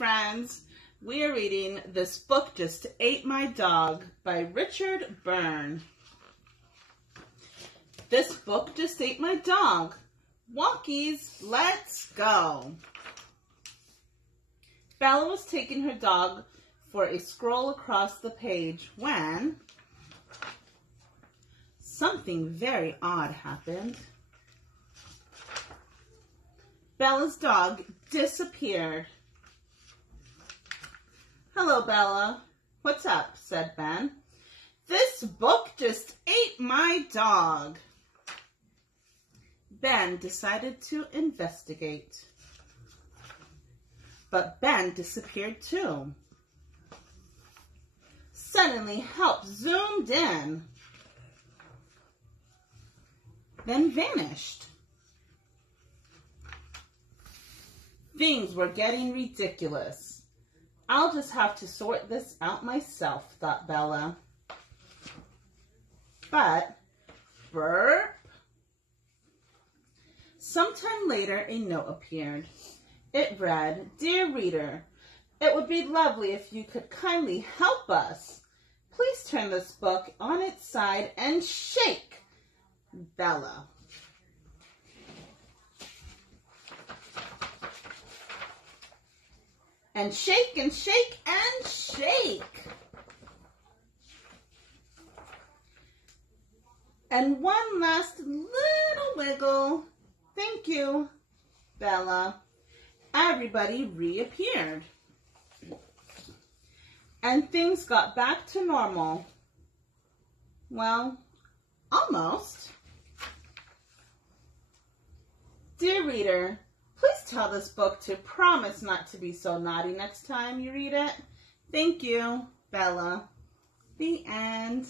friends. We are reading This Book Just Ate My Dog by Richard Byrne. This book just ate my dog. Wonkies, let's go. Bella was taking her dog for a stroll across the page when something very odd happened. Bella's dog disappeared. "Hello, Bella. What's up?" said Ben. "This book just ate my dog." Ben decided to investigate. But Ben disappeared too. Suddenly, help zoomed in, then vanished. Things were getting ridiculous. "I'll just have to sort this out myself," thought Bella. But, burp. Sometime later, a note appeared. It read, "Dear reader, it would be lovely if you could kindly help us. Please turn this book on its side and shake, Bella." And shake and shake and shake. And one last little wiggle. "Thank you, Bella." Everybody reappeared. And things got back to normal. Well, almost. Dear reader, please tell this book to promise not to be so naughty next time you read it. Thank you, Bella. The end.